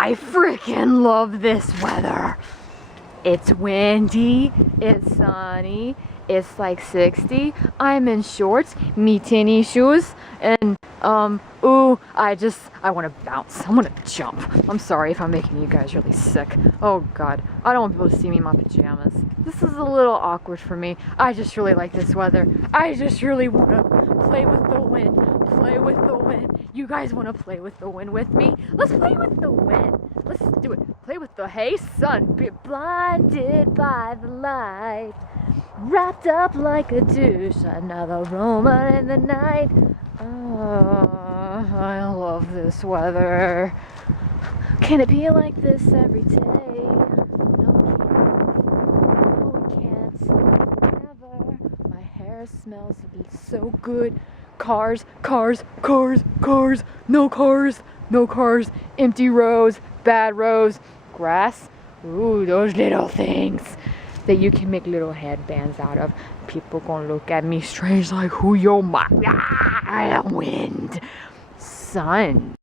I freaking love this weather. It's windy, it's sunny, it's like 60. I'm in shorts, me tennis shoes, and ooh, I want to bounce. I want to jump. I'm sorry if I'm making you guys really sick. Oh God, I don't want people to see me in my pajamas. This is a little awkward for me. I just really like this weather. I just really want to play with the wind. Play with the wind. You guys want to play with the wind with me? Let's play with the wind. Let's do it. Play with the, hey sun, be blinded by the light. Wrapped up like a douche, another aroma in the night. Oh, I love this weather. Can it be like this every day? No, it can't. Never. My hair smells so good. Cars, cars, cars, cars. No cars, no cars. Empty rows, bad rows. Grass. Ooh, those little things that you can make little headbands out of. People gonna look at me strange like, who yo, my wind. Sun.